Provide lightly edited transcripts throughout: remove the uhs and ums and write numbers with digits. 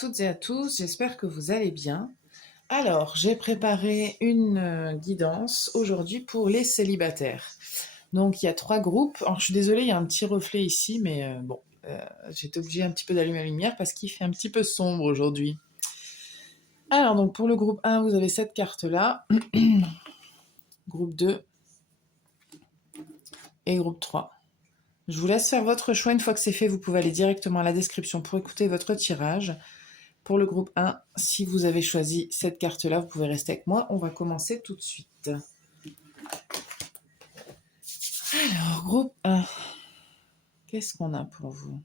toutes et à tous, j'espère que vous allez bien. Alors, j'ai préparé une guidance aujourd'hui pour les célibataires. Donc, il y a 3 groupes. Alors, je suis désolée, il y a un petit reflet ici, mais bon, j'ai été obligée un petit peu d'allumer la lumière parce qu'il fait un petit peu sombre aujourd'hui. Alors, donc pour le groupe 1, vous avez cette carte-là. Groupe 2 et groupe 3. Je vous laisse faire votre choix. Une fois que c'est fait, vous pouvez aller directement à la description pour écouter votre tirage. Pour le groupe 1, si vous avez choisi cette carte-là, vous pouvez rester avec moi. On va commencer tout de suite. Alors, groupe 1, qu'est-ce qu'on a pour vous?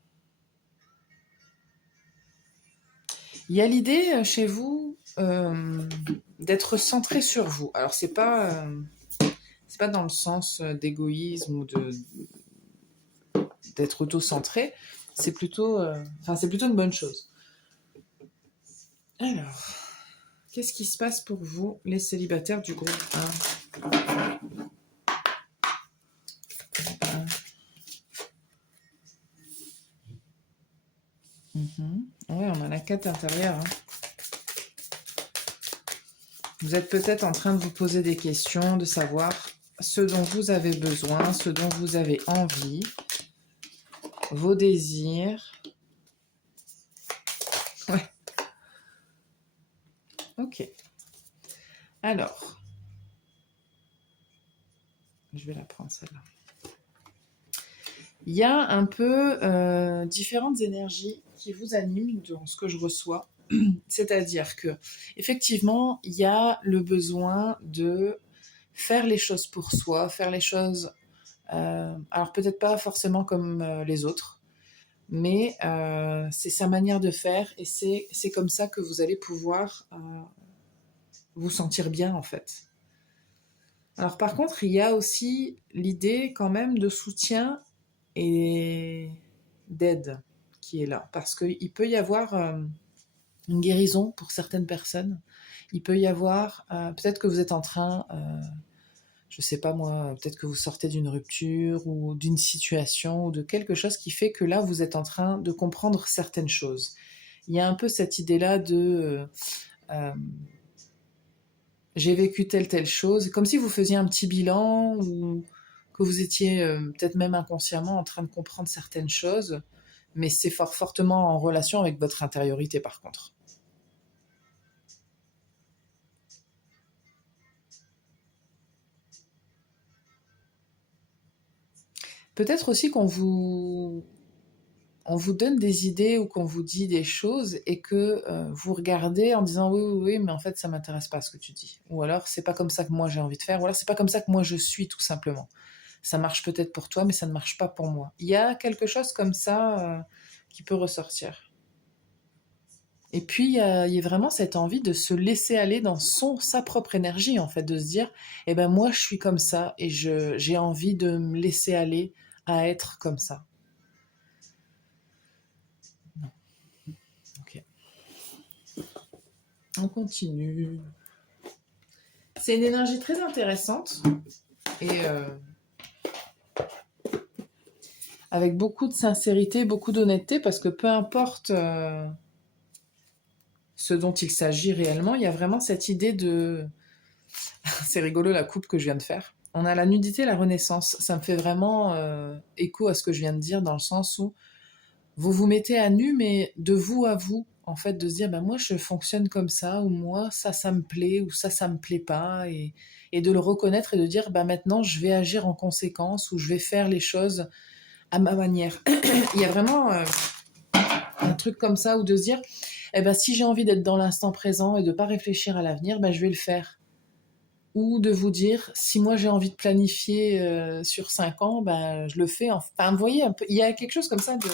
Il y a l'idée chez vous d'être centré sur vous. Alors, c'est pas dans le sens d'égoïsme ou d'être auto-centré. C'est plutôt une bonne chose. Alors, qu'est-ce qui se passe pour vous, les célibataires du groupe 1? Oui, on a la 4 intérieure. Vous êtes peut-être en train de vous poser des questions, de savoir ce dont vous avez besoin, ce dont vous avez envie, vos désirs. Ouais. Ok. Alors, je vais la prendre celle-là. Il y a un peu différentes énergies qui vous animent dans ce que je reçois. C'est-à-dire que, effectivement, il y a le besoin de faire les choses pour soi, faire les choses, alors peut-être pas forcément comme les autres, mais c'est sa manière de faire et c'est comme ça que vous allez pouvoir vous sentir bien en fait. Alors par contre, il y a aussi l'idée quand même de soutien et d'aide qui est là, parce qu'il peut y avoir une guérison pour certaines personnes. Il peut y avoir, peut-être que vous êtes en train, je sais pas moi, peut-être que vous sortez d'une rupture ou d'une situation ou de quelque chose qui fait que là, vous êtes en train de comprendre certaines choses. Il y a un peu cette idée-là de j'ai vécu telle chose, comme si vous faisiez un petit bilan ou que vous étiez peut-être même inconsciemment en train de comprendre certaines choses, mais c'est fortement en relation avec votre intériorité par contre. Peut-être aussi on vous donne des idées ou qu'on vous dit des choses et que vous regardez en disant oui, oui, oui, mais en fait ça m'intéresse pas ce que tu dis. Ou alors c'est pas comme ça que moi j'ai envie de faire, ou alors c'est pas comme ça que moi je suis tout simplement. Ça marche peut-être pour toi, mais ça ne marche pas pour moi. Il y a quelque chose comme ça qui peut ressortir. Et puis il y a vraiment cette envie de se laisser aller dans sa propre énergie en fait, de se dire eh ben moi je suis comme ça et j'ai envie de me laisser aller à être comme ça. Ok. On continue. C'est une énergie très intéressante et avec beaucoup de sincérité, beaucoup d'honnêteté, parce que peu importe ce dont il s'agit réellement, il y a vraiment cette idée de... C'est rigolo la coupe que je viens de faire. On a la nudité et la renaissance. Ça me fait vraiment écho à ce que je viens de dire, dans le sens où vous vous mettez à nu, mais de vous à vous, en fait, de se dire, ben moi, je fonctionne comme ça, ou moi, ça me plaît, ou ça me plaît pas, et de le reconnaître et de dire, ben maintenant, je vais agir en conséquence, ou je vais faire les choses à ma manière. Il y a vraiment un truc comme ça, ou de se dire, eh ben, si j'ai envie d'être dans l'instant présent et de pas réfléchir à l'avenir, ben, je vais le faire. Ou de vous dire, si moi j'ai envie de planifier sur 5 ans, ben, je le fais. Enfin, vous voyez, un peu, il y a quelque chose comme ça de...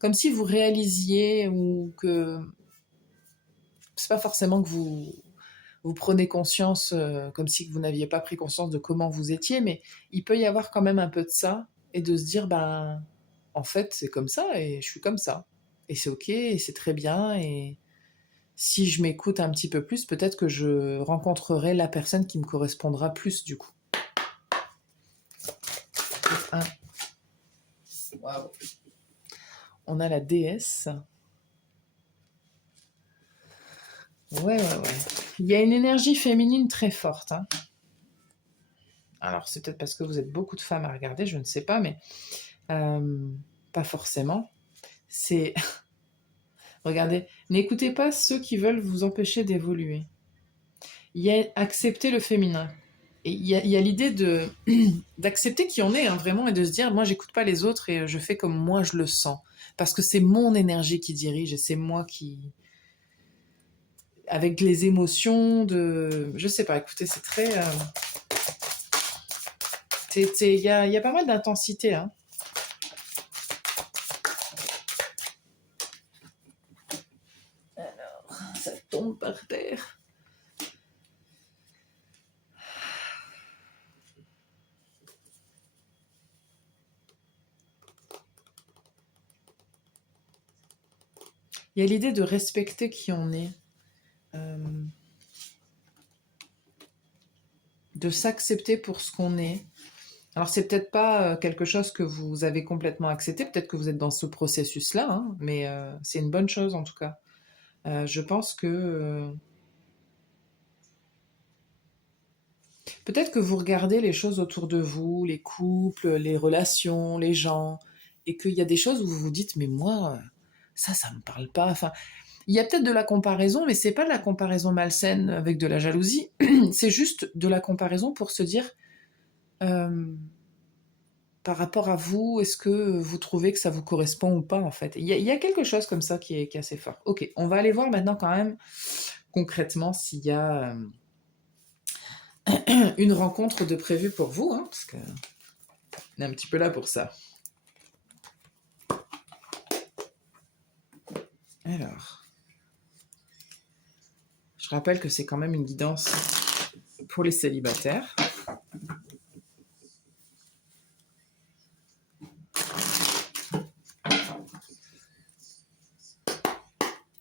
Comme si vous réalisiez ou que c'est pas forcément que vous prenez conscience, comme si vous n'aviez pas pris conscience de comment vous étiez, mais il peut y avoir quand même un peu de ça et de se dire, ben, en fait, c'est comme ça et je suis comme ça. Et c'est ok et c'est très bien et si je m'écoute un petit peu plus, peut-être que je rencontrerai la personne qui me correspondra plus du coup. Un. Wow. On a la déesse. Ouais, ouais, ouais. Il y a une énergie féminine très forte, hein. Alors, c'est peut-être parce que vous êtes beaucoup de femmes à regarder, je ne sais pas, mais euh, pas forcément. C'est, regardez, n'écoutez pas ceux qui veulent vous empêcher d'évoluer. Il y a accepter le féminin. Et il y a l'idée de d'accepter qui on est, hein, vraiment, et de se dire, moi, j'écoute pas les autres et je fais comme moi je le sens, parce que c'est mon énergie qui dirige et c'est moi qui, avec les émotions de, je sais pas. Écoutez, c'est très, il y a pas mal d'intensité, hein. Ça tombe par terre. Il y a l'idée de respecter qui on est, euh, de s'accepter pour ce qu'on est. Alors c'est peut-être pas quelque chose que vous avez complètement accepté, peut-être que vous êtes dans ce processus-là, hein, mais c'est une bonne chose en tout cas. Je pense que peut-être que vous regardez les choses autour de vous, les couples, les relations, les gens, et qu'il y a des choses où vous vous dites, mais moi, ça me parle pas. Enfin, il y a peut-être de la comparaison, mais c'est pas de la comparaison malsaine avec de la jalousie. C'est juste de la comparaison pour se dire, euh, par rapport à vous, est-ce que vous trouvez que ça vous correspond ou pas en fait. Il y a quelque chose comme ça qui est assez fort. Ok, on va aller voir maintenant quand même concrètement s'il y a une rencontre de prévue pour vous, hein, parce qu'on est un petit peu là pour ça. Alors, je rappelle que c'est quand même une guidance pour les célibataires.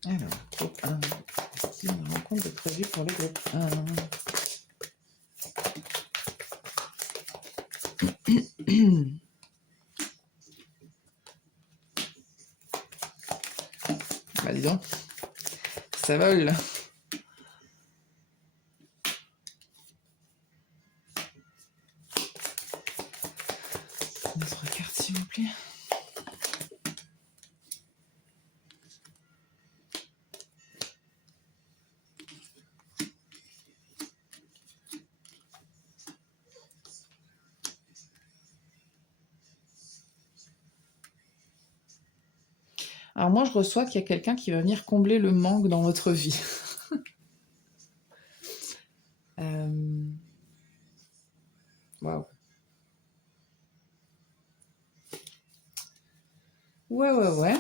Alors, groupe 1. Est-ce qu'il y a une rencontre de prévue pour le groupe 1? Bah dis donc, ça vole. Notre carte s'il vous plaît. Alors moi je reçois qu'il y a quelqu'un qui va venir combler le manque dans votre vie. Waouh. Ouais, ouais, ouais.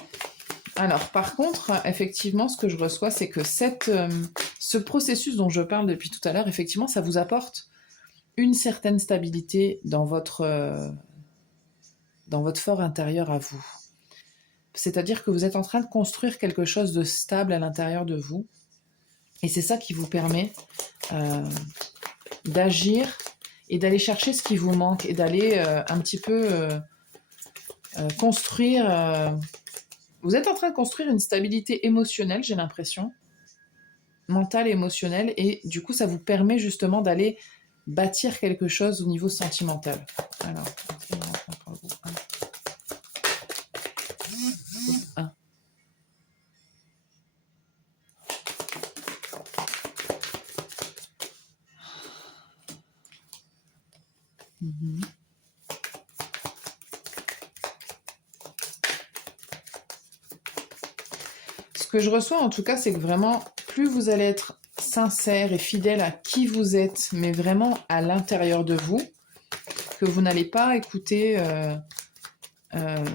Alors, par contre, effectivement, ce que je reçois, c'est que ce processus dont je parle depuis tout à l'heure, effectivement, ça vous apporte une certaine stabilité dans votre fort intérieur à vous. C'est-à-dire que vous êtes en train de construire quelque chose de stable à l'intérieur de vous. Et c'est ça qui vous permet euh, d'agir et d'aller chercher ce qui vous manque et d'aller un petit peu construire. Vous êtes en train de construire une stabilité émotionnelle, j'ai l'impression, mentale et émotionnelle, et du coup, ça vous permet justement d'aller bâtir quelque chose au niveau sentimental. Alors, groupe 1. Mhm. Ce que je reçois en tout cas, c'est que vraiment, plus vous allez être sincère et fidèle à qui vous êtes, mais vraiment à l'intérieur de vous, que vous n'allez pas écouter euh,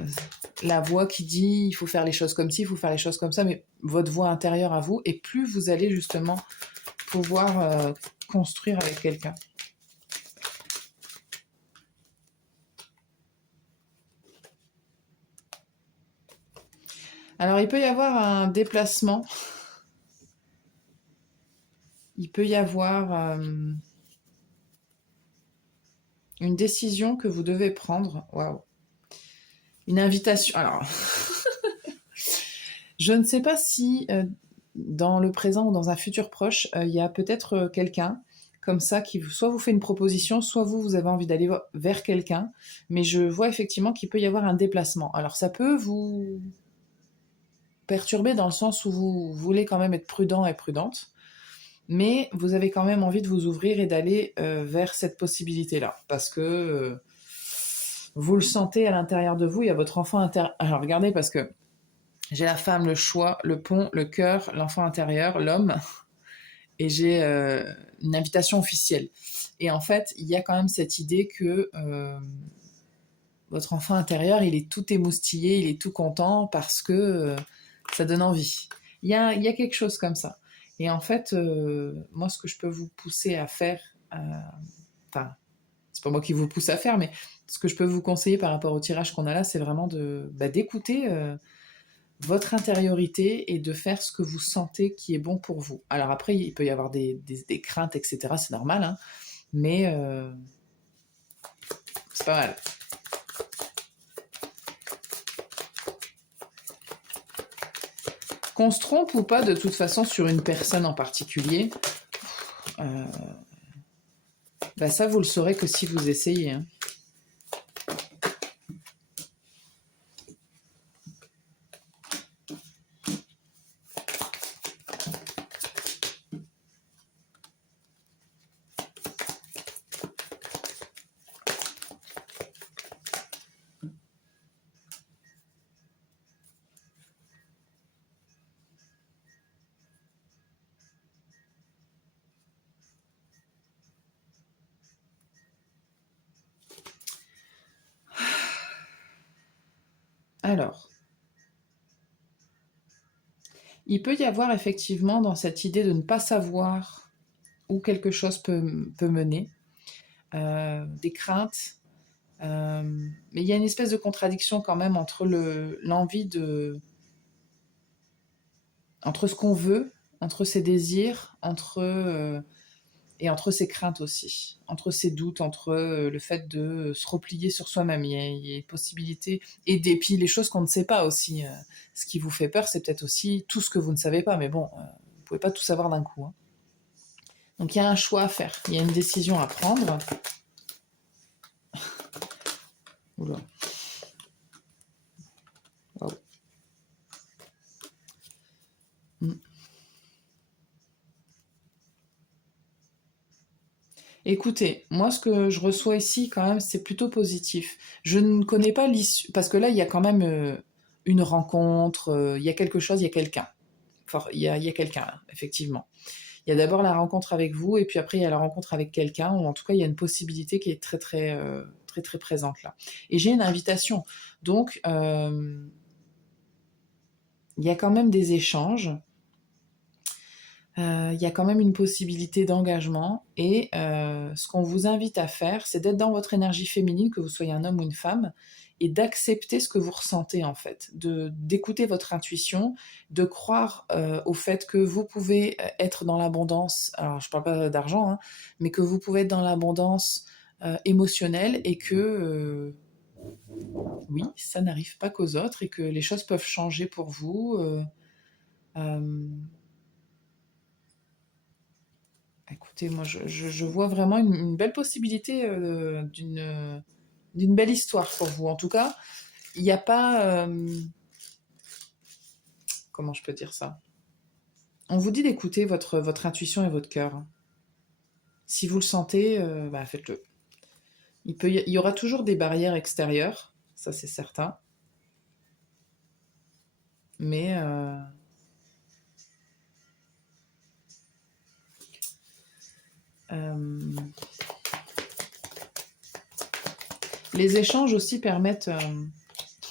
la voix qui dit il faut faire les choses comme ci, il faut faire les choses comme ça, mais votre voix intérieure à vous, et plus vous allez justement pouvoir construire avec quelqu'un. Alors il peut y avoir un déplacement, il peut y avoir une décision que vous devez prendre. Waouh. Une invitation. Alors, je ne sais pas si dans le présent ou dans un futur proche, il y a peut-être quelqu'un comme ça qui soit vous fait une proposition, soit vous avez envie d'aller vers quelqu'un, mais je vois effectivement qu'il peut y avoir un déplacement. Alors ça peut vous perturber dans le sens où vous voulez quand même être prudent et prudente, mais vous avez quand même envie de vous ouvrir et d'aller vers cette possibilité-là, parce que vous le sentez à l'intérieur de vous, il y a votre enfant intérieur. Alors regardez, parce que j'ai la femme, le choix, le pont, le cœur, l'enfant intérieur, l'homme, et j'ai une invitation officielle. Et en fait, il y a quand même cette idée que votre enfant intérieur, il est tout émoustillé, il est tout content parce que ça donne envie. Il y a quelque chose comme ça. Et en fait, moi, ce que je peux vous pousser à faire, enfin, c'est pas moi qui vous pousse à faire, mais ce que je peux vous conseiller par rapport au tirage qu'on a là, c'est vraiment d'écouter votre intériorité et de faire ce que vous sentez qui est bon pour vous. Alors après, il peut y avoir des craintes, etc. C'est normal, hein, mais c'est pas mal. Qu'on se trompe ou pas de toute façon sur une personne en particulier, bah ça vous le saurez que si vous essayez. Hein. Alors, il peut y avoir effectivement dans cette idée de ne pas savoir où quelque chose peut mener, des craintes, mais il y a une espèce de contradiction quand même entre l'envie de... entre ce qu'on veut, entre ses désirs, et entre ses craintes aussi, entre ses doutes, entre le fait de se replier sur soi-même. Il y a une possibilité, et puis les choses qu'on ne sait pas aussi. Ce qui vous fait peur, c'est peut-être aussi tout ce que vous ne savez pas, mais bon, vous ne pouvez pas tout savoir d'un coup. Hein. Donc il y a un choix à faire, il y a une décision à prendre. Oula. Wow. Écoutez, moi ce que je reçois ici quand même, c'est plutôt positif. Je ne connais pas l'issue, parce que là il y a quand même une rencontre, il y a quelque chose, il y a quelqu'un. Enfin, il y a quelqu'un, là, effectivement. Il y a d'abord la rencontre avec vous, et puis après il y a la rencontre avec quelqu'un, ou en tout cas il y a une possibilité qui est très très présente là. Et j'ai une invitation. Donc il y a quand même des échanges. Il y a quand même une possibilité d'engagement et ce qu'on vous invite à faire, c'est d'être dans votre énergie féminine, que vous soyez un homme ou une femme, et d'accepter ce que vous ressentez en fait, d'écouter votre intuition, de croire au fait que vous pouvez être dans l'abondance, alors je parle pas d'argent, hein, mais que vous pouvez être dans l'abondance émotionnelle et que oui, ça n'arrive pas qu'aux autres et que les choses peuvent changer pour vous. Euh, Écoutez, moi, je vois vraiment une belle possibilité d'une belle histoire pour vous. En tout cas, il n'y a pas... comment je peux dire ça? On vous dit d'écouter votre intuition et votre cœur. Si vous le sentez, bah, faites-le. Il y aura toujours des barrières extérieures, ça c'est certain. Mais euh, les échanges aussi permettent...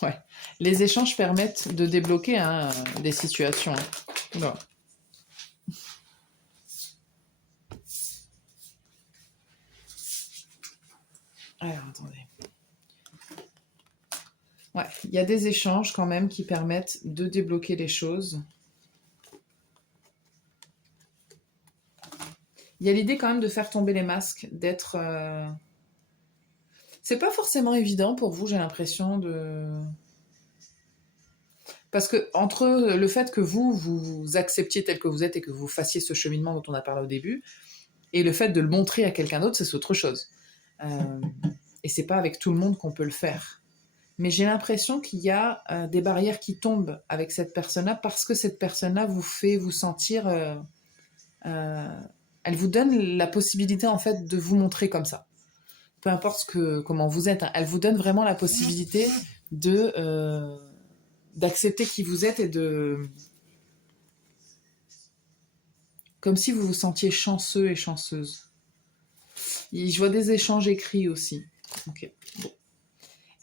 ouais, les échanges permettent de débloquer hein, des situations. Bon. Alors, attendez. Ouais, il y a des échanges quand même qui permettent de débloquer les choses. Il y a l'idée quand même de faire tomber les masques, d'être... C'est pas forcément évident pour vous, j'ai l'impression de... Parce que entre le fait que vous acceptiez tel que vous êtes et que vous fassiez ce cheminement dont on a parlé au début, et le fait de le montrer à quelqu'un d'autre, c'est autre chose. Euh, et c'est pas avec tout le monde qu'on peut le faire. Mais j'ai l'impression qu'il y a des barrières qui tombent avec cette personne-là parce que cette personne-là vous fait vous sentir... euh, elle vous donne la possibilité en fait de vous montrer comme ça. Peu importe comment vous êtes, hein, elle vous donne vraiment la possibilité d'accepter qui vous êtes et de... Comme si vous vous sentiez chanceux et chanceuse. Je vois des échanges écrits aussi. Ok. Bon.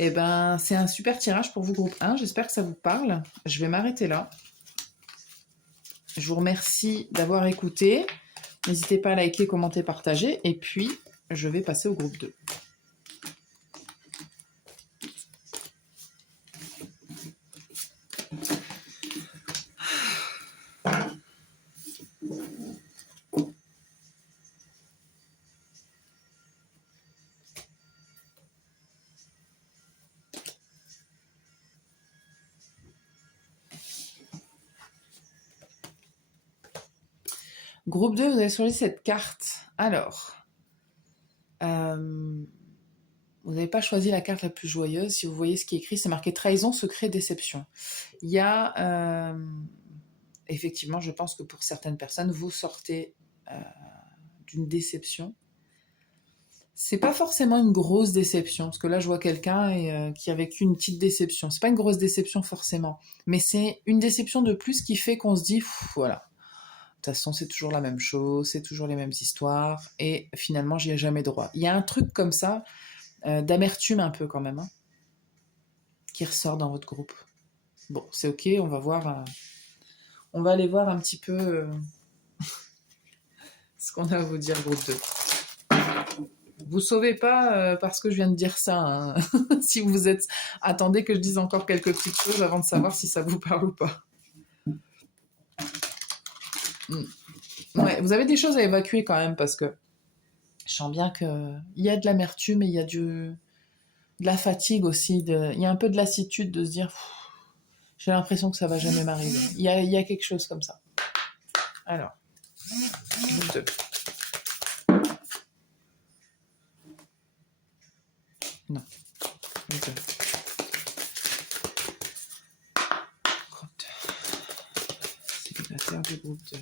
Eh ben, c'est un super tirage pour vous, groupe 1. J'espère que ça vous parle. Je vais m'arrêter là. Je vous remercie d'avoir écouté. N'hésitez pas à liker, commenter, partager. Et puis, je vais passer au groupe 2. Groupe 2, vous avez choisi cette carte. Alors, vous n'avez pas choisi la carte la plus joyeuse. Si vous voyez ce qui est écrit, c'est marqué trahison, secret, déception. Il y a... effectivement, je pense que pour certaines personnes, vous sortez d'une déception. C'est pas forcément une grosse déception, parce que là, je vois quelqu'un qui a vécu une petite déception. C'est pas une grosse déception forcément, mais c'est une déception de plus qui fait qu'on se dit, voilà, de toute façon, c'est toujours la même chose, c'est toujours les mêmes histoires, et finalement, j'y ai jamais droit. Il y a un truc comme ça, d'amertume un peu quand même, hein, qui ressort dans votre groupe. Bon, c'est ok, on va voir, on va aller voir un petit peu ce qu'on a à vous dire, groupe 2. Vous sauvez pas parce que je viens de dire ça. Hein. Si vous êtes... Attendez que je dise encore quelques petites choses avant de savoir si ça vous parle ou pas. Ouais, vous avez des choses à évacuer quand même parce que je sens bien qu'il y a de l'amertume et il y a de la fatigue aussi. Il y a un peu de lassitude de se dire j'ai l'impression que ça va jamais m'arriver. Il y a quelque chose comme ça. Alors, vous deux. Non. Vous deux. Célibataire du groupe 2.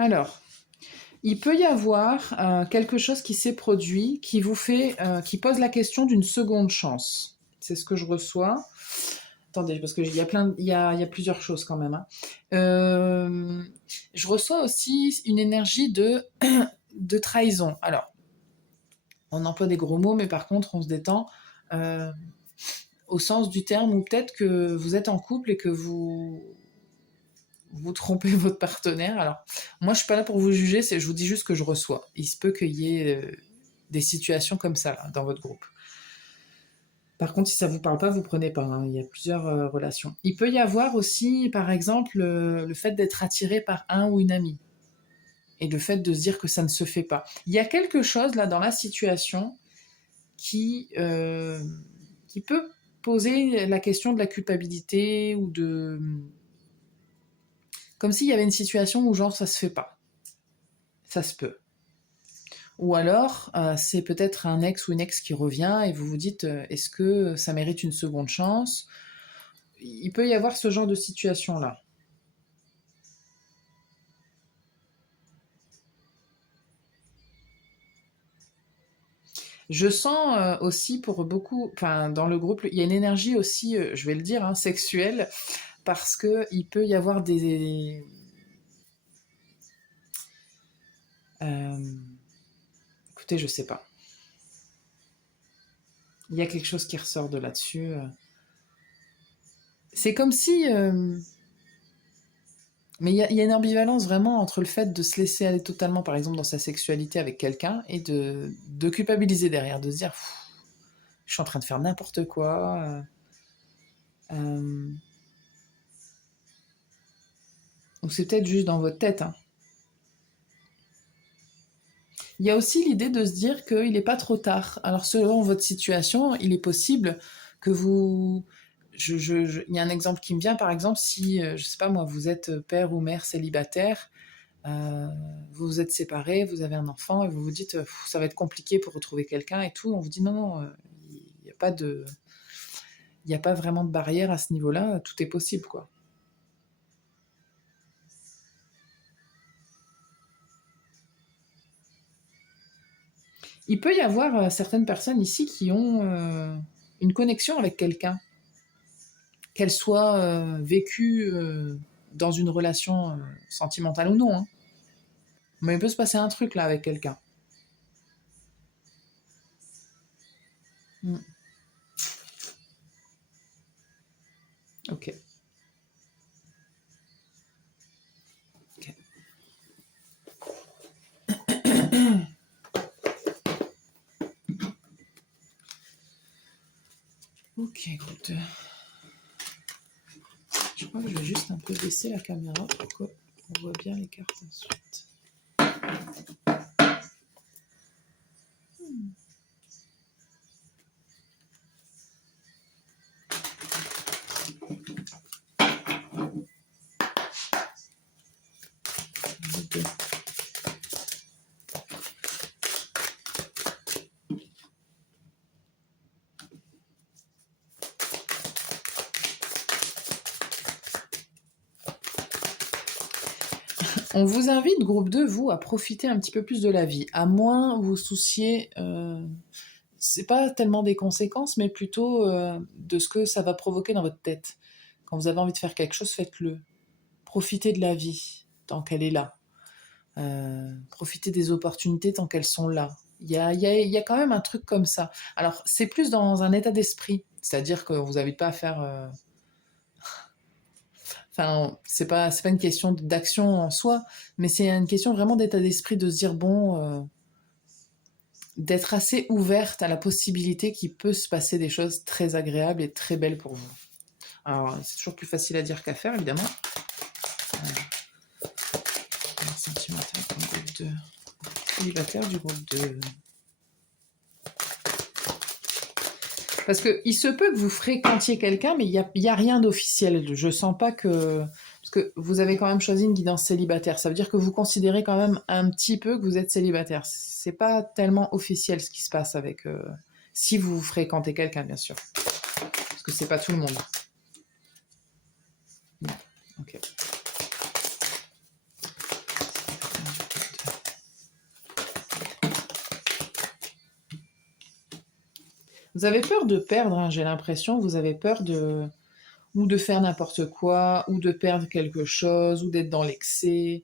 Alors, il peut y avoir quelque chose qui s'est produit qui vous fait, qui pose la question d'une seconde chance. C'est ce que je reçois. Attendez, parce qu'il y a il y a plusieurs choses quand même. Hein. Je reçois aussi une énergie de trahison. Alors, on emploie des gros mots, mais par contre, on se détend au sens du terme où peut-être que vous êtes en couple et que vous trompez votre partenaire. Alors, moi, je suis pas là pour vous juger, je vous dis juste que je reçois. Il se peut qu'il y ait des situations comme ça là, dans votre groupe. Par contre, si ça vous parle pas, vous prenez pas. Hein. Il y a plusieurs relations. Il peut y avoir aussi, par exemple, le fait d'être attiré par un ou une amie. Et le fait de se dire que ça ne se fait pas. Il y a quelque chose là dans la situation qui peut poser la question de la culpabilité ou de... Comme s'il y avait une situation où genre ça se fait pas. Ça se peut. Ou alors, c'est peut-être un ex ou une ex qui revient et vous vous dites est-ce que ça mérite une seconde chance? Il peut y avoir ce genre de situation-là. Je sens aussi pour beaucoup, enfin dans le groupe, il y a une énergie aussi, je vais le dire, hein, sexuelle, parce que il peut y avoir des... écoutez, je sais pas. Il y a quelque chose qui ressort de là-dessus. C'est comme si... mais il y a une ambivalence vraiment entre le fait de se laisser aller totalement, par exemple, dans sa sexualité avec quelqu'un, et de culpabiliser derrière, de se dire, je suis en train de faire n'importe quoi. Euh, ou c'est peut-être juste dans votre tête, hein. Il y a aussi l'idée de se dire qu'il n'est pas trop tard. Alors selon votre situation, il est possible que vous... il y a un exemple qui me vient, par exemple, si, je sais pas moi, vous êtes père ou mère célibataire, euh, vous vous êtes séparés, vous avez un enfant, et vous vous dites, ça va être compliqué pour retrouver quelqu'un et tout, on vous dit non, non, il n'y a pas de... Il n'y a pas vraiment de barrière à ce niveau-là, tout est possible, quoi. Il peut y avoir certaines personnes ici qui ont une connexion avec quelqu'un, qu'elle soit vécue dans une relation sentimentale ou non, hein. Mais il peut se passer un truc là avec quelqu'un. Mm. Ok. Ok, ok, groupe 2. Je crois que je vais juste un peu baisser la caméra pour qu'on voit bien les cartes ensuite. Groupe 2. On vous invite, groupe 2, vous, à profiter un petit peu plus de la vie, à moins vous soucier, c'est pas tellement des conséquences, mais plutôt de ce que ça va provoquer dans votre tête. Quand vous avez envie de faire quelque chose, faites-le. Profitez de la vie tant qu'elle est là. Profitez des opportunités tant qu'elles sont là. Il y a quand même un truc comme ça. Alors, c'est plus dans un état d'esprit, c'est-à-dire que vous n'avez pas à faire... Enfin, c'est pas une question d'action en soi, mais c'est une question vraiment d'état d'esprit, de se dire, bon, d'être assez ouverte à la possibilité qu'il peut se passer des choses très agréables et très belles pour vous. Alors, c'est toujours plus facile à dire qu'à faire, évidemment. Centimétal du groupe 2. Célibataire du groupe 2. Parce qu'il se peut que vous fréquentiez quelqu'un, mais il y a rien d'officiel. Je sens pas que... Parce que vous avez quand même choisi une guidance célibataire. Ça veut dire que vous considérez quand même un petit peu que vous êtes célibataire. C'est pas tellement officiel ce qui se passe avec... si vous fréquentez quelqu'un, bien sûr. Parce que c'est pas tout le monde. Non. Ok. Vous avez peur de perdre, hein, j'ai l'impression. Vous avez peur de... ou de faire n'importe quoi, ou de perdre quelque chose, ou d'être dans l'excès.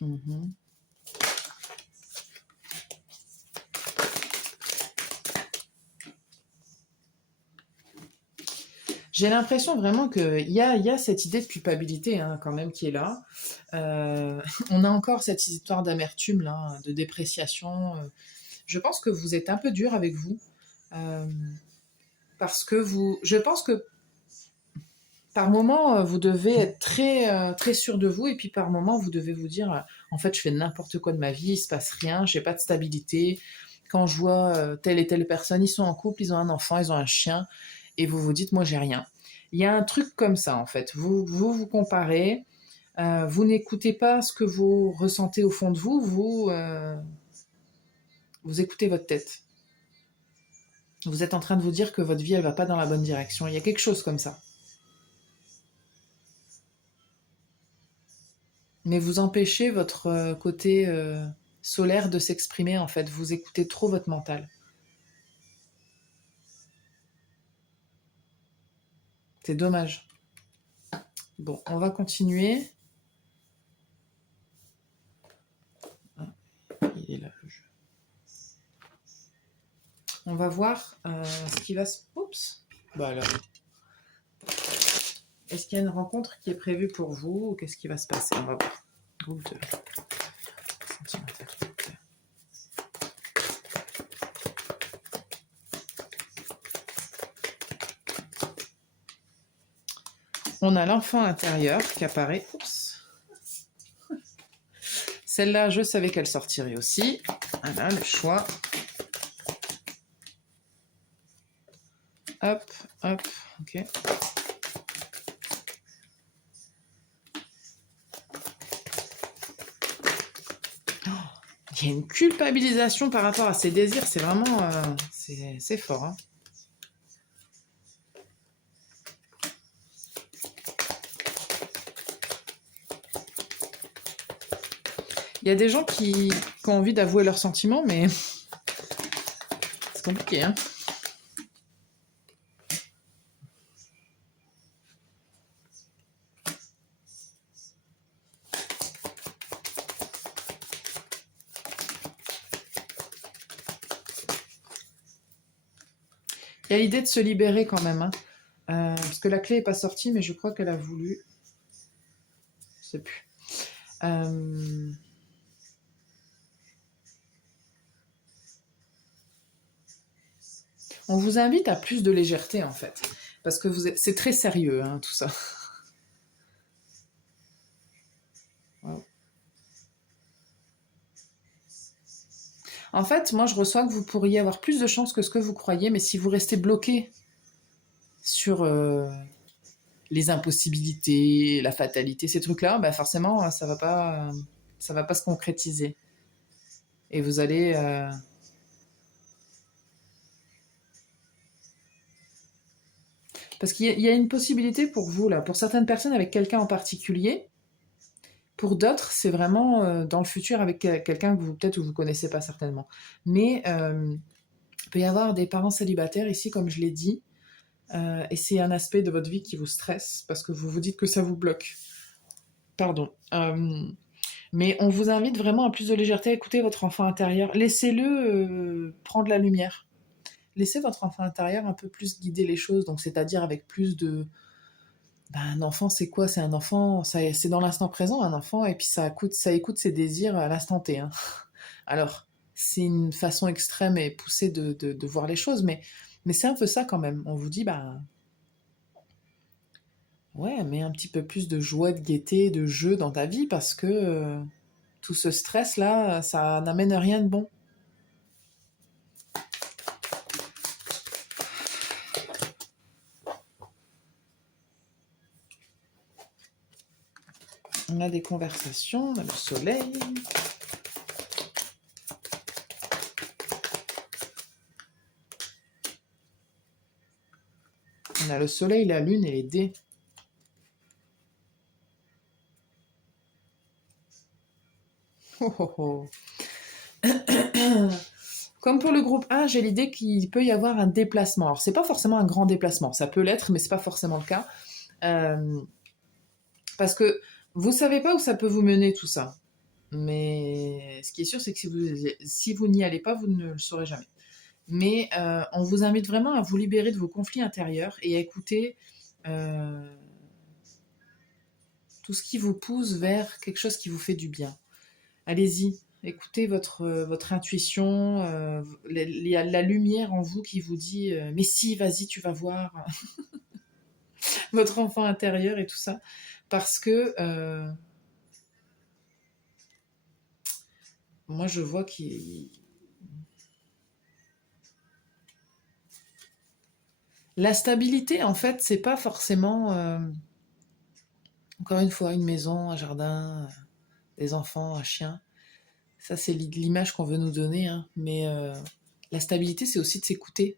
Mhm. J'ai l'impression vraiment qu'il y a cette idée de culpabilité, hein, quand même qui est là. On a encore cette histoire d'amertume, là, de dépréciation. Je pense que vous êtes un peu dur avec vous. euh, Parce que vous... Je pense que par moment, vous devez être très, très sûr de vous, et puis par moment, vous devez vous dire, en fait, je fais n'importe quoi de ma vie, il se passe rien, j'ai pas de stabilité. Quand je vois telle et telle personne, ils sont en couple, ils ont un enfant, ils ont un chien, et vous vous dites, moi, j'ai rien. Il y a un truc comme ça, en fait. Vous comparez, vous n'écoutez pas ce que vous ressentez au fond de vous, vous écoutez votre tête. Vous êtes en train de vous dire que votre vie, elle va pas dans la bonne direction. Il y a quelque chose comme ça. mais vous empêchez votre côté solaire de s'exprimer, en fait. Vous écoutez trop votre mental. C'est dommage. Bon, on va continuer. Ah, il est là, le jeu. On va voir ce qui va se... Oups. Bah alors. Est-ce qu'il y a une rencontre qui est prévue pour vous ou qu'est-ce qui va se passer? On va voir. Groupe de sentimentalité. On a l'enfant intérieur qui apparaît. Oups. Celle-là, je savais qu'elle sortirait aussi. Voilà, le choix. Hop, hop, ok. Il y a une culpabilisation par rapport à ses désirs, c'est vraiment... c'est fort. Hein. Il y a des gens qui ont envie d'avouer leurs sentiments, mais c'est compliqué. Hein. Il y a l'idée de se libérer quand même. Hein. Parce que la clé n'est pas sortie, mais je crois qu'elle a voulu... Je sais plus. On vous invite à plus de légèreté, en fait. Parce que c'est très sérieux, hein, tout ça. Wow. En fait, moi, je reçois que vous pourriez avoir plus de chance que ce que vous croyez, mais si vous restez bloqué sur les impossibilités, la fatalité, ces trucs-là, bah forcément, ça va pas se concrétiser. Et vous allez... Parce qu'il y a une possibilité pour vous, là, pour certaines personnes avec quelqu'un en particulier. Pour d'autres, c'est vraiment dans le futur avec quelqu'un que vous peut-être vous connaissez pas certainement. Mais il peut y avoir des parents célibataires ici, comme je l'ai dit, et c'est un aspect de votre vie qui vous stresse parce que vous vous dites que ça vous bloque. Pardon. Mais on vous invite vraiment à plus de légèreté, à écouter votre enfant intérieur. Laissez-le prendre la lumière. Laissez votre enfant intérieur un peu plus guider les choses, donc c'est-à-dire avec plus de... Ben, un enfant, c'est quoi? C'est un enfant, c'est dans l'instant présent, un enfant, et puis ça écoute ses désirs à l'instant T. Hein. Alors, c'est une façon extrême et poussée de voir les choses, mais c'est un peu ça quand même. On vous dit, bah, ouais, mets un petit peu plus de joie, de gaieté, de jeu dans ta vie, parce que tout ce stress-là, ça n'amène rien de bon. On a des conversations, on a le soleil. On a le soleil, la lune et les dés. Oh, oh, oh. Comme pour le groupe 1, j'ai l'idée qu'il peut y avoir un déplacement. Alors, c'est pas forcément un grand déplacement. Ça peut l'être, mais c'est pas forcément le cas. Parce que vous savez pas où ça peut vous mener, tout ça. Mais ce qui est sûr, c'est que si vous n'y allez pas, vous ne le saurez jamais. Mais on vous invite vraiment à vous libérer de vos conflits intérieurs et à écouter tout ce qui vous pousse vers quelque chose qui vous fait du bien. Allez-y, écoutez votre intuition, il y a la lumière en vous qui vous dit mais si, vas-y, tu vas voir votre enfant intérieur et tout ça. Parce que moi, je vois qu'il... La stabilité, en fait, c'est pas forcément, encore une fois, une maison, un jardin, des enfants, un chien. Ça, c'est l'image qu'on veut nous donner. Hein. Mais la stabilité, c'est aussi de s'écouter.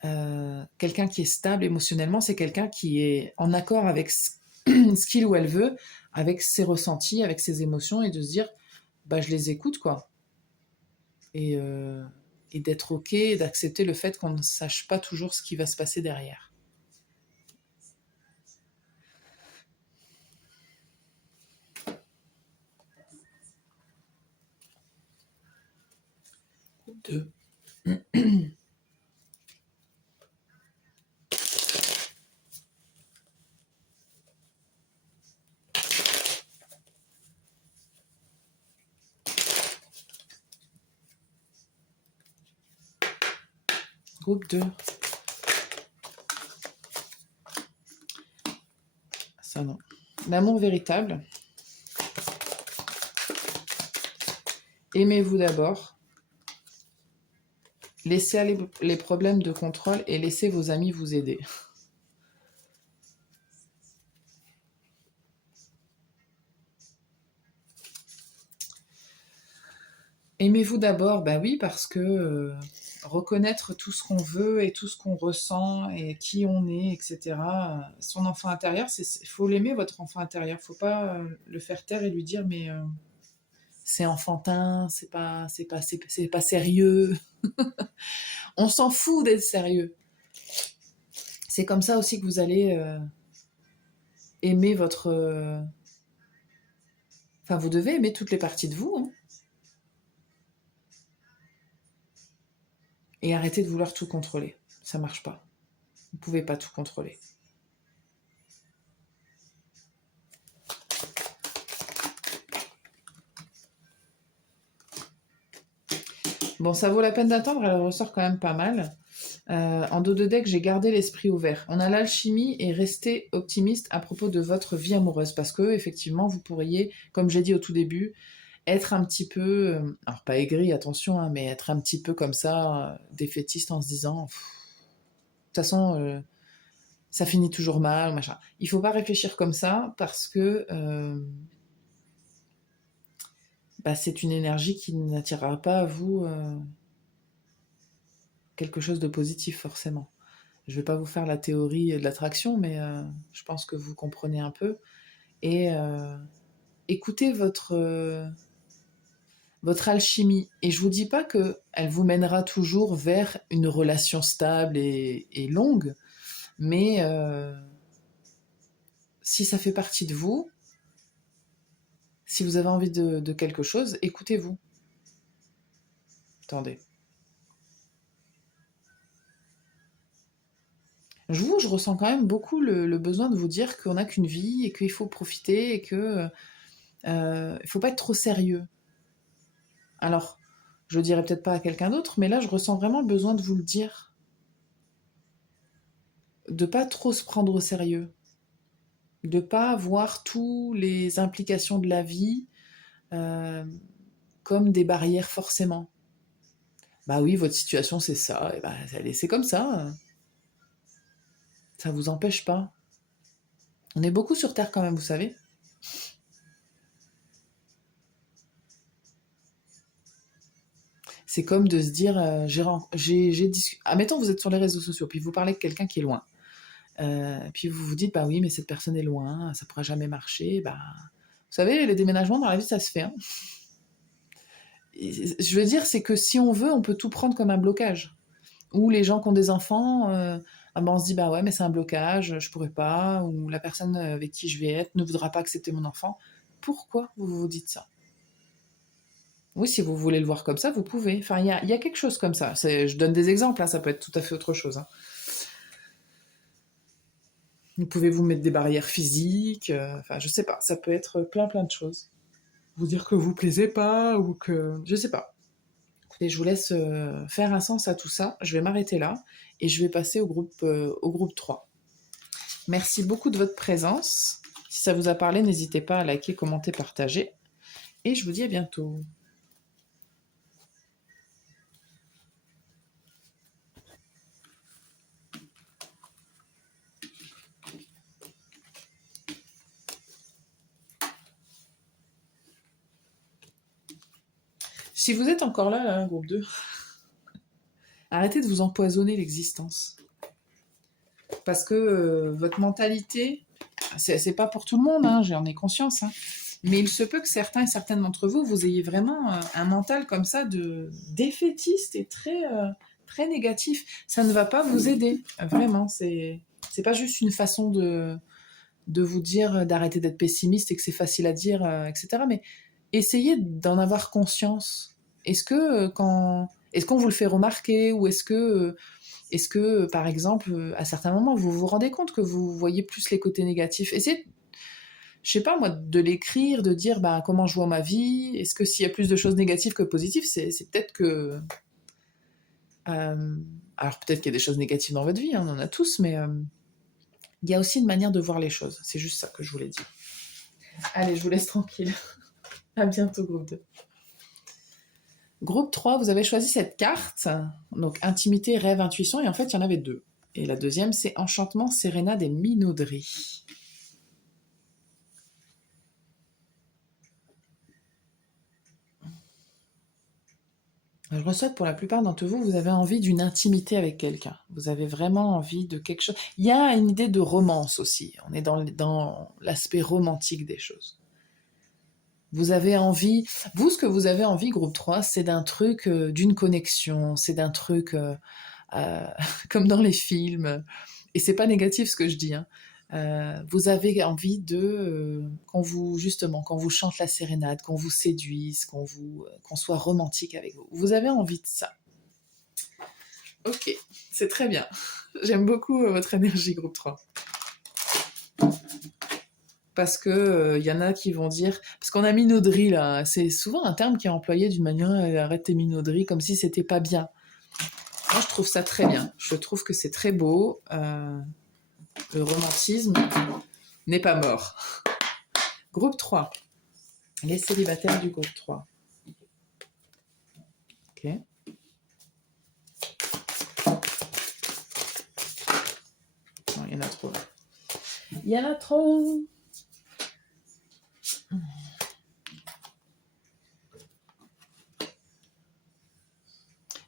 Quelqu'un qui est stable émotionnellement, c'est quelqu'un qui est en accord avec ce qu'il ou elle veut, avec ses ressentis, avec ses émotions, et de se dire, bah je les écoute, quoi. Et, et d'être OK, et d'accepter le fait qu'on ne sache pas toujours ce qui va se passer derrière. Deux. Groupe 2. Ça non. L'amour véritable. Aimez-vous d'abord. Laissez aller les problèmes de contrôle et laissez vos amis vous aider. Aimez-vous d'abord, bah oui, parce que reconnaître tout ce qu'on veut et tout ce qu'on ressent et qui on est, etc. Son enfant intérieur, il faut l'aimer, votre enfant intérieur. Faut pas le faire taire et lui dire mais c'est enfantin, c'est pas sérieux. On s'en fout d'être sérieux. C'est comme ça aussi que vous allez aimer votre. Enfin, vous devez aimer toutes les parties de vous, hein. Et arrêtez de vouloir tout contrôler. Ça marche pas. Vous pouvez pas tout contrôler. Bon, ça vaut la peine d'attendre, elle ressort quand même pas mal. En dos de deck, j'ai gardé l'esprit ouvert. On a l'alchimie et restez optimiste à propos de votre vie amoureuse parce que effectivement, vous pourriez, comme j'ai dit au tout début, être un petit peu, alors pas aigri, attention, hein, mais être un petit peu comme ça, défaitiste en se disant, de toute façon, ça finit toujours mal, machin. Il faut pas réfléchir comme ça parce que bah, c'est une énergie qui n'attirera pas à vous quelque chose de positif forcément. Je vais pas vous faire la théorie de l'attraction, mais je pense que vous comprenez un peu. Et écoutez votre alchimie. Et je vous dis pas qu'elle vous mènera toujours vers une relation stable et longue, mais si ça fait partie de vous, si vous avez envie de quelque chose, écoutez-vous. Attendez. Je ressens quand même beaucoup le besoin de vous dire qu'on n'a qu'une vie et qu'il faut profiter et que il faut pas être trop sérieux. Alors, je le dirai peut-être pas à quelqu'un d'autre, mais là, je ressens vraiment le besoin de vous le dire. De pas trop se prendre au sérieux. De pas voir toutes les implications de la vie euh, comme des barrières forcément. Bah oui, votre situation c'est ça, et bah c'est comme ça. Ça vous empêche pas. On est beaucoup sur Terre quand même, vous savez. C'est comme de se dire, admettons vous êtes sur les réseaux sociaux, puis vous parlez de quelqu'un qui est loin. Puis vous vous dites, bah oui, mais cette personne est loin, ça pourra jamais marcher. Bah, vous savez, les déménagements dans la vie, ça se fait, hein. Je veux dire, c'est que si on veut, on peut tout prendre comme un blocage. Ou les gens qui ont des enfants, ah ben on se dit, bah ouais, mais c'est un blocage, je pourrais pas, ou la personne avec qui je vais être ne voudra pas accepter mon enfant. Pourquoi vous vous dites ça? Oui, si vous voulez le voir comme ça, vous pouvez. Enfin, il y a quelque chose comme ça. Je donne des exemples, hein, ça peut être tout à fait autre chose, hein. Vous pouvez vous mettre des barrières physiques, enfin, je sais pas, ça peut être plein de choses. Vous dire que vous plaisez pas, ou que. Je sais pas. Écoutez, je vous laisse faire un sens à tout ça. Je vais m'arrêter là et je vais passer au groupe 3. Merci beaucoup de votre présence. Si ça vous a parlé, n'hésitez pas à liker, commenter, partager. Et je vous dis à bientôt. Si vous êtes encore là, groupe 2, arrêtez de vous empoisonner l'existence. Parce que votre mentalité c'est pas pour tout le monde, hein, j'en ai conscience, hein. Mais il se peut que certains et certaines d'entre vous, vous ayez vraiment un mental comme ça de défaitiste et très négatif. Ça ne va pas vous aider, vraiment. C'est pas juste une façon de vous dire d'arrêter d'être pessimiste et que c'est facile à dire, etc. Mais essayez d'en avoir conscience. Est-ce qu'on vous le fait remarquer ou est-ce que, par exemple, à certains moments, vous vous rendez compte que vous voyez plus les côtés négatifs? Essayez, je sais pas moi, de l'écrire, de dire bah, comment je vois ma vie. Est-ce que s'il y a plus de choses négatives que positives, c'est peut-être que... alors peut-être qu'il y a des choses négatives dans votre vie, hein, on en a tous, mais il y a aussi une manière de voir les choses. C'est juste ça que je voulais dire. Allez, je vous laisse tranquille. À bientôt, groupe 2. Groupe 3, vous avez choisi cette carte, donc intimité, rêve, intuition, et en fait, il y en avait deux. Et la deuxième, c'est enchantement, sérénade et minauderie. Je ressens que pour la plupart d'entre vous, vous avez envie d'une intimité avec quelqu'un. Vous avez vraiment envie de quelque chose. Il y a une idée de romance aussi. On est dans l'aspect romantique des choses. Vous avez envie, vous, ce que vous avez envie, groupe 3, c'est d'un truc, d'une connexion, c'est d'un truc euh, comme dans les films. Et c'est pas négatif ce que je dis, hein. Vous avez envie qu'on vous justement qu'on vous chante la sérénade, qu'on vous séduise, qu'on soit romantique avec vous. Vous avez envie de ça. Ok, c'est très bien. J'aime beaucoup votre énergie, groupe 3. Parce que y en a qui vont dire... Parce qu'on a minauderie, là. C'est souvent un terme qui est employé d'une manière arrête tes minauderies, comme si c'était pas bien. Moi, je trouve ça très bien. Je trouve que c'est très beau. Le romantisme n'est pas mort. Groupe 3. Les célibataires du groupe 3. Ok. Non, il y en a trop. Il y en a trop.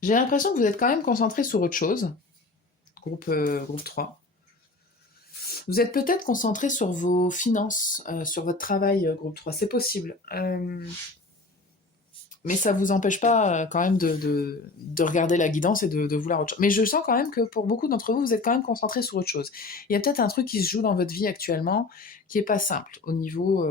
J'ai l'impression que vous êtes quand même concentré sur autre chose. Groupe 3. Vous êtes peut-être concentré sur vos finances, sur votre travail, groupe 3. C'est possible. Mais ça vous empêche pas quand même de regarder la guidance et de vouloir autre chose. Mais je sens quand même que pour beaucoup d'entre vous, vous êtes quand même concentré sur autre chose. Il y a peut-être un truc qui se joue dans votre vie actuellement qui est pas simple au niveau...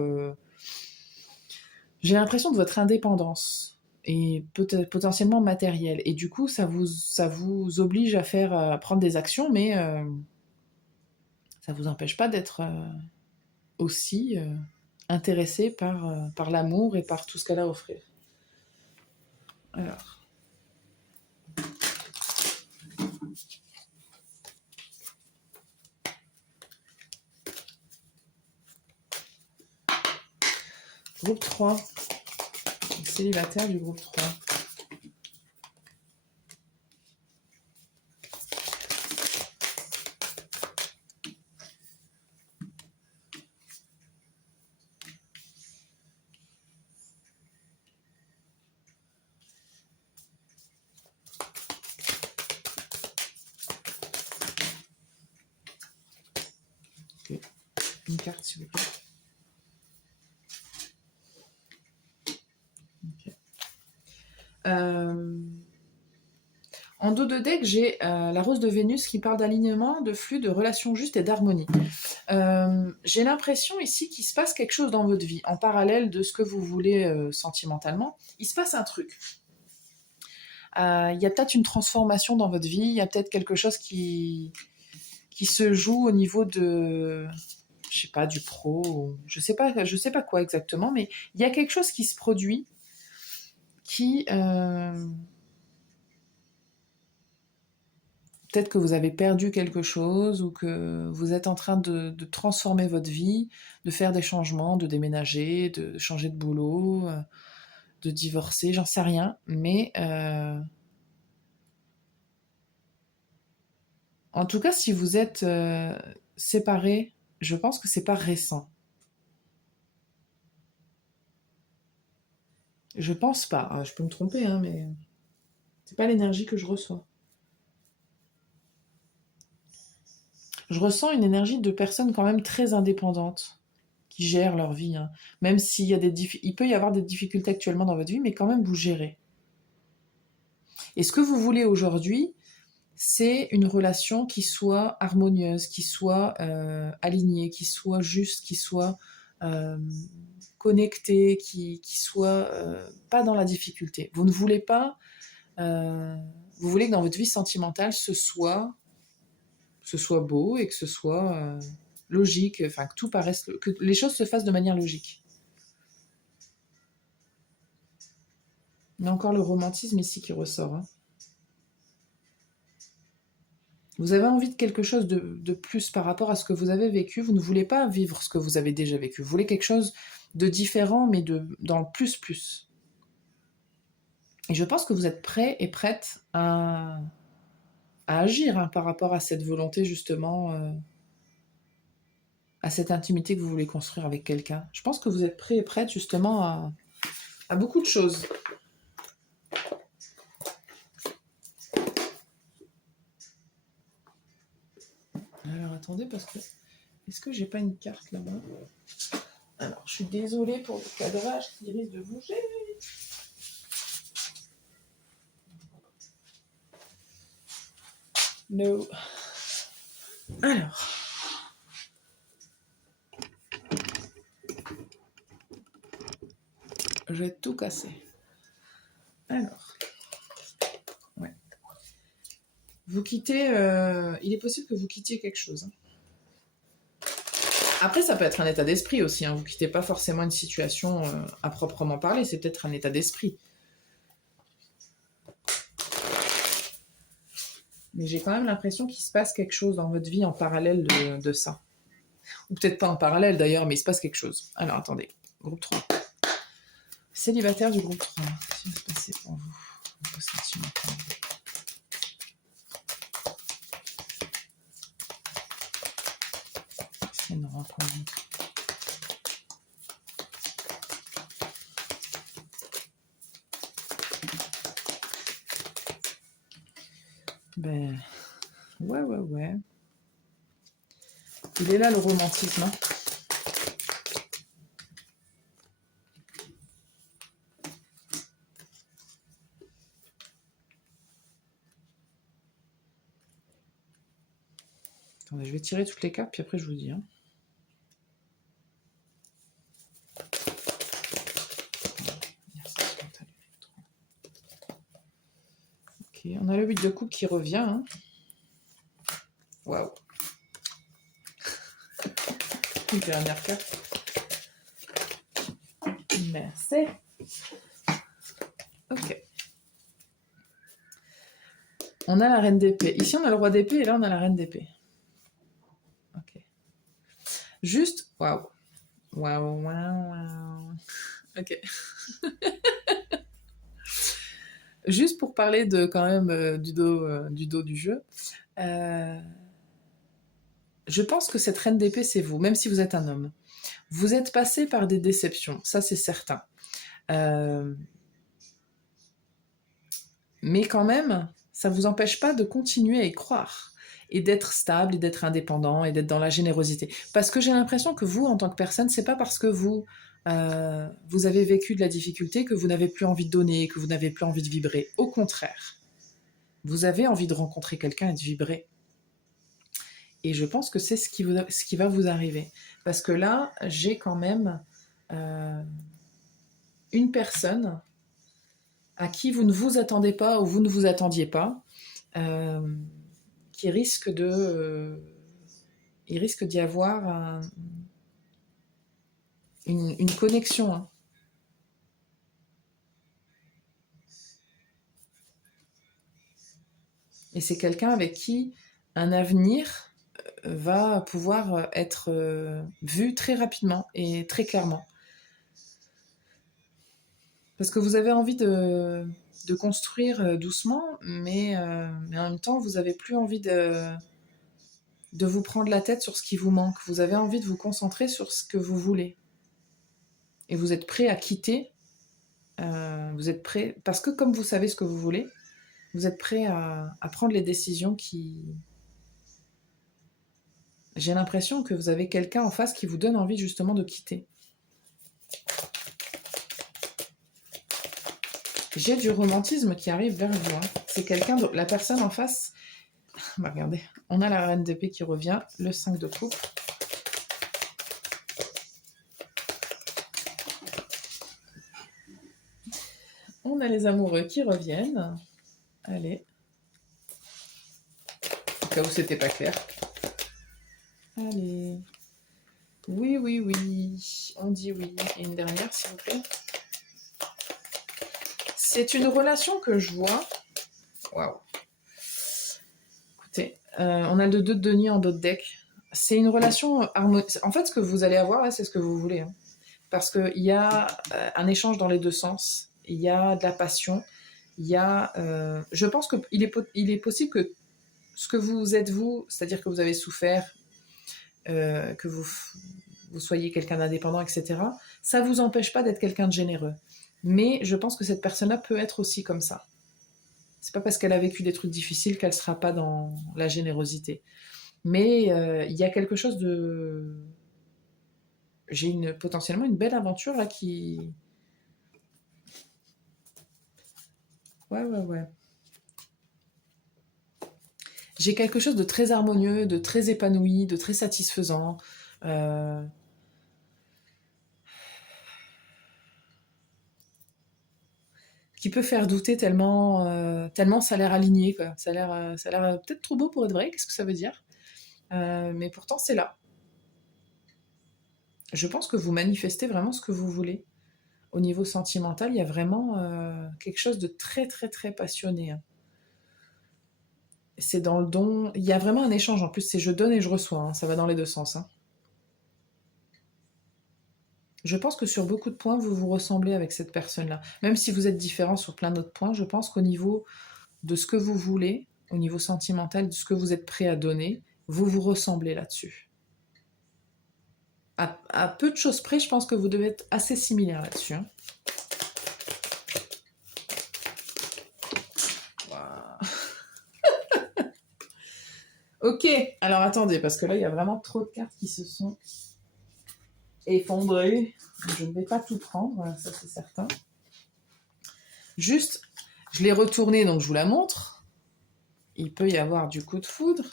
j'ai l'impression de votre indépendance et peut-être potentiellement matérielle. Et du coup, ça vous oblige à prendre des actions, mais ça vous empêche pas d'être aussi intéressé par l'amour et par tout ce qu'elle a à offrir. Alors. Groupe 3. Célibataire du groupe 3. Ok. Une carte, s'il vous plaît. Okay. En dos de deck, j'ai la rose de Vénus qui parle d'alignement, de flux, de relations justes et d'harmonie. J'ai l'impression ici qu'il se passe quelque chose dans votre vie, en parallèle de ce que vous voulez sentimentalement. Il se passe un truc. Il y a peut-être une transformation dans votre vie, il y a peut-être quelque chose qui se joue au niveau de... je sais pas, du pro, je sais pas quoi exactement, mais il y a quelque chose qui se produit qui... peut-être que vous avez perdu quelque chose ou que vous êtes en train de transformer votre vie, de faire des changements, de déménager, de changer de boulot, de divorcer, j'en sais rien. Mais en tout cas, si vous êtes séparés, je pense que c'est pas récent. Je pense pas. Je peux me tromper, hein, mais c'est pas l'énergie que je reçois. Je ressens une énergie de personnes quand même très indépendantes, qui gèrent leur vie, hein. Même s'il y a il peut y avoir des difficultés actuellement dans votre vie, mais quand même vous gérez. Et ce que vous voulez aujourd'hui, c'est une relation qui soit harmonieuse, qui soit alignée, qui soit juste, qui soit euh, connectée, qui soit pas dans la difficulté. Vous ne voulez pas, euh, vous voulez que dans votre vie sentimentale, ce soit beau et que ce soit logique, enfin que tout paraisse, que les choses se fassent de manière logique. Il y a encore le romantisme ici qui ressort, hein. Vous avez envie de quelque chose de plus par rapport à ce que vous avez vécu. Vous ne voulez pas vivre ce que vous avez déjà vécu. Vous voulez quelque chose de différent, mais dans le plus plus. Et je pense que vous êtes prêt et prête à agir, hein, par rapport à cette volonté, justement, à cette intimité que vous voulez construire avec quelqu'un. Je pense que vous êtes prêt et prête, justement, à beaucoup de choses. Alors attendez, parce que... Est-ce que j'ai pas une carte là-bas? Alors, je suis désolée pour le cadrage qui risque de bouger. No. Alors. Je vais tout casser. Alors. Ouais. Vous quittez... il est possible que vous quittiez quelque chose, hein. Après, ça peut être un état d'esprit aussi, hein. Vous quittez pas forcément une situation à proprement parler, c'est peut-être un état d'esprit. Mais j'ai quand même l'impression qu'il se passe quelque chose dans votre vie en parallèle de ça. Ou peut-être pas en parallèle d'ailleurs, mais il se passe quelque chose. Alors attendez, groupe 3. Célibataire du groupe 3. Qu'est-ce qui va se passer pour vous? Vos sentiments. C'est une rencontre. Ben, ouais. Il est là le romantisme, hein. Attendez, je vais tirer toutes les cartes, puis après je vous dis, hein. Ok, on a le 8 de coupe qui revient, hein. Waouh. Une dernière carte. Merci. Ok. On a la reine d'épée. Ici, on a le roi d'épée et là, on a la reine d'épée. Ok. Juste, waouh. Waouh. Ok. Juste pour parler de quand même du dos du jeu. Je pense que cette reine d'épée, c'est vous, même si vous êtes un homme. Vous êtes passé par des déceptions, ça c'est certain. Mais quand même, ça ne vous empêche pas de continuer à y croire et d'être stable et d'être indépendant et d'être dans la générosité. Parce que j'ai l'impression que vous, en tant que personne, c'est pas parce que vous avez vécu de la difficulté que vous n'avez plus envie de donner, que vous n'avez plus envie de vibrer. Au contraire, vous avez envie de rencontrer quelqu'un et de vibrer. Et je pense que c'est ce qui va vous arriver. Parce que là, j'ai quand même une personne à qui vous ne vous attendez pas ou vous ne vous attendiez pas, qui risque il risque d'y avoir une connexion, hein. Et c'est quelqu'un avec qui un avenir va pouvoir être vu très rapidement et très clairement. Parce que vous avez envie de construire doucement, mais en même temps, vous n'avez plus envie de vous prendre la tête sur ce qui vous manque. Vous avez envie de vous concentrer sur ce que vous voulez. Et vous êtes prêt à quitter. Vous êtes prêt, parce que comme vous savez ce que vous voulez, vous êtes prêt à prendre les décisions j'ai l'impression que vous avez quelqu'un en face qui vous donne envie justement de quitter. J'ai du romantisme qui arrive vers vous. Hein. C'est quelqu'un, la personne en face. Bah regardez, on a la reine d'épée qui revient, le 5 de coupe. On a les amoureux qui reviennent. Allez. Au cas où c'était pas clair. Allez. Oui, oui, oui. On dit oui. Et une dernière, s'il vous plaît. C'est une relation que je vois. Waouh. Écoutez, on a le 2 de denier en dos de deck. C'est une relation harmonieuse. En fait, ce que vous allez avoir, là, c'est ce que vous voulez. Hein. Parce qu'il y a un échange dans les deux sens. Il y a de la passion. Il y a... je pense qu'il est possible que ce que vous êtes vous, c'est-à-dire que vous avez souffert, que vous soyez quelqu'un d'indépendant, etc., ça ne vous empêche pas d'être quelqu'un de généreux. Mais je pense que cette personne-là peut être aussi comme ça. C'est pas parce qu'elle a vécu des trucs difficiles qu'elle sera pas dans la générosité. Mais il y a quelque chose de... J'ai potentiellement une belle aventure là qui... Ouais. J'ai quelque chose de très harmonieux, de très épanoui, de très satisfaisant. Qui peut faire douter tellement, tellement ça a l'air aligné, quoi. Ça a l'air peut-être trop beau pour être vrai, qu'est-ce que ça veut dire? Mais pourtant, c'est là. Je pense que vous manifestez vraiment ce que vous voulez. Au niveau sentimental, il y a vraiment quelque chose de très, très, très passionné. Hein. C'est dans le don. Il y a vraiment un échange. En plus, c'est je donne et je reçois. Hein. Ça va dans les deux sens. Hein. Je pense que sur beaucoup de points, vous vous ressemblez avec cette personne-là. Même si vous êtes différent sur plein d'autres points, je pense qu'au niveau de ce que vous voulez, au niveau sentimental, de ce que vous êtes prêt à donner, vous vous ressemblez là-dessus. À peu de choses près, je pense que vous devez être assez similaires là-dessus. Hein. Ok, alors attendez, parce que là, il y a vraiment trop de cartes qui se sont effondrées. Je ne vais pas tout prendre, ça c'est certain. Juste, je l'ai retournée, donc je vous la montre. Il peut y avoir du coup de foudre.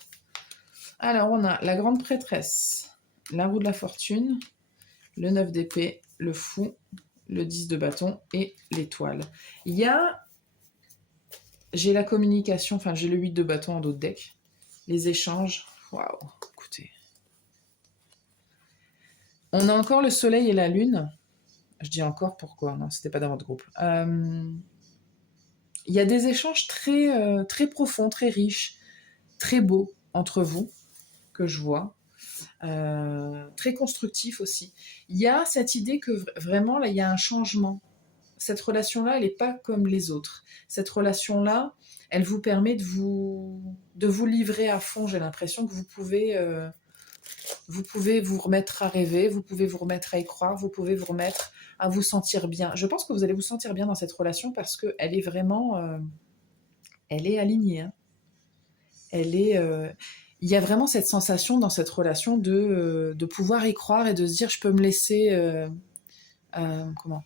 Alors, on a la grande prêtresse, la roue de la fortune, le 9 d'épée, le fou, le 10 de bâton et l'étoile. Il y a... J'ai la communication, enfin j'ai le 8 de bâton en dos de deck. Les échanges, waouh, écoutez. On a encore le soleil et la lune. Je dis encore pourquoi, non, c'était pas dans votre groupe. Il y a des échanges très profonds, très riches, très beaux entre vous, que je vois. Très constructifs aussi. Il y a cette idée que vraiment, là, il y a un changement. Cette relation-là, elle n'est pas comme les autres. Cette relation-là, elle vous permet de vous livrer à fond. J'ai l'impression que vous pouvez vous remettre à rêver, vous pouvez vous remettre à y croire, vous pouvez vous remettre à vous sentir bien. Je pense que vous allez vous sentir bien dans cette relation parce qu'elle est vraiment... elle est alignée. Hein. Il y a vraiment cette sensation dans cette relation de pouvoir y croire et de se dire je peux me laisser... comment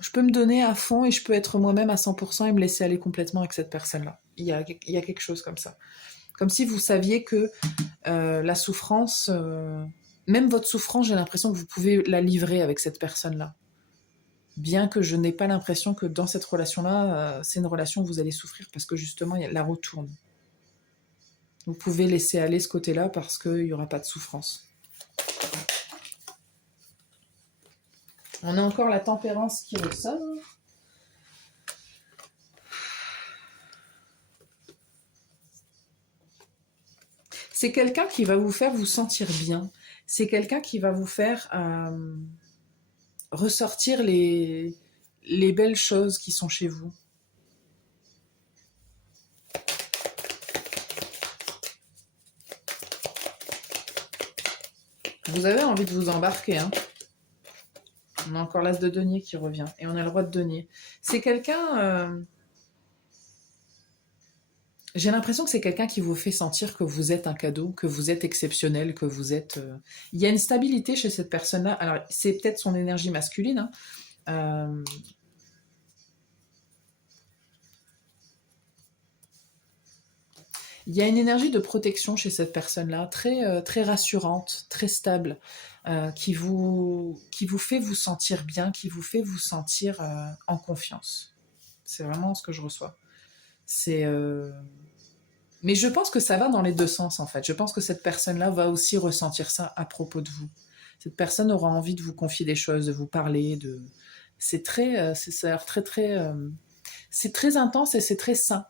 je peux me donner à fond et je peux être moi-même à 100% et me laisser aller complètement avec cette personne-là. Il y a quelque chose comme ça. Comme si vous saviez que la souffrance, même votre souffrance, j'ai l'impression que vous pouvez la livrer avec cette personne-là. Bien que je n'ai pas l'impression que dans cette relation-là, c'est une relation où vous allez souffrir parce que justement, il y a la retourne. Vous pouvez laisser aller ce côté-là parce qu'il n'y aura pas de souffrance. On a encore la tempérance qui ressort. C'est quelqu'un qui va vous faire vous sentir bien. C'est quelqu'un qui va vous faire ressortir les belles choses qui sont chez vous. Vous avez envie de vous embarquer, hein. On a encore l'as de denier qui revient. Et on a le roi de denier. C'est quelqu'un... J'ai l'impression que c'est quelqu'un qui vous fait sentir que vous êtes un cadeau, que vous êtes exceptionnel, que vous êtes... Il y a une stabilité chez cette personne-là. Alors, c'est peut-être son énergie masculine, hein. Euh, Il y a une énergie de protection chez cette personne-là, très rassurante, très stable, qui vous fait vous sentir bien, qui vous fait vous sentir en confiance. C'est vraiment ce que je reçois. C'est, Mais je pense que ça va dans les deux sens, en fait. Je pense que cette personne-là va aussi ressentir ça à propos de vous. Cette personne aura envie de vous confier des choses, de vous parler, de... C'est très... ça a l'air c'est très intense et c'est très sain.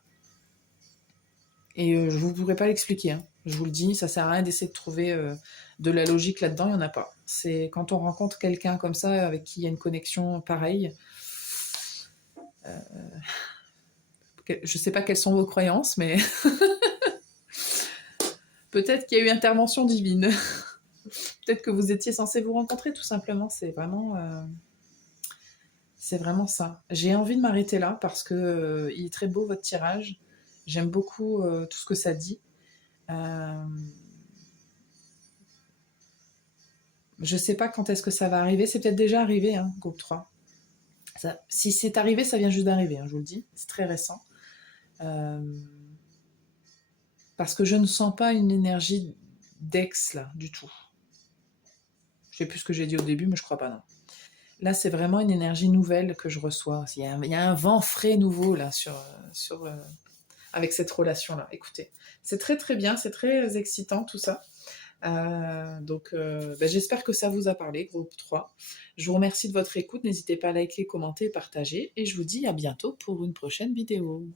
Et je ne pourrai pas l'expliquer, hein. Je vous le dis, ça sert à rien d'essayer de trouver de la logique là-dedans, il n'y en a pas. C'est quand on rencontre quelqu'un comme ça, avec qui il y a une connexion pareille, je ne sais pas quelles sont vos croyances, mais peut-être qu'il y a eu intervention divine. Peut-être que vous étiez censé vous rencontrer, tout simplement. C'est vraiment ça. J'ai envie de m'arrêter là parce que il est très beau votre tirage. J'aime beaucoup tout ce que ça dit. Euh, je sais pas quand est-ce que ça va arriver. C'est peut-être déjà arrivé, hein, groupe 3. Ça, si c'est arrivé, ça vient juste d'arriver, hein, je vous le dis. C'est très récent. Euh, parce que je ne sens pas une énergie d'ex là, du tout. Je sais plus ce que j'ai dit au début, mais je crois pas, non. Là, c'est vraiment une énergie nouvelle que je reçois. Il y a un vent frais nouveau là avec cette relation-là. Écoutez, c'est très très bien, c'est très excitant tout ça. Donc, j'espère que ça vous a parlé, groupe 3. Je vous remercie de votre écoute. N'hésitez pas à liker, commenter, partager. Et je vous dis à bientôt pour une prochaine vidéo.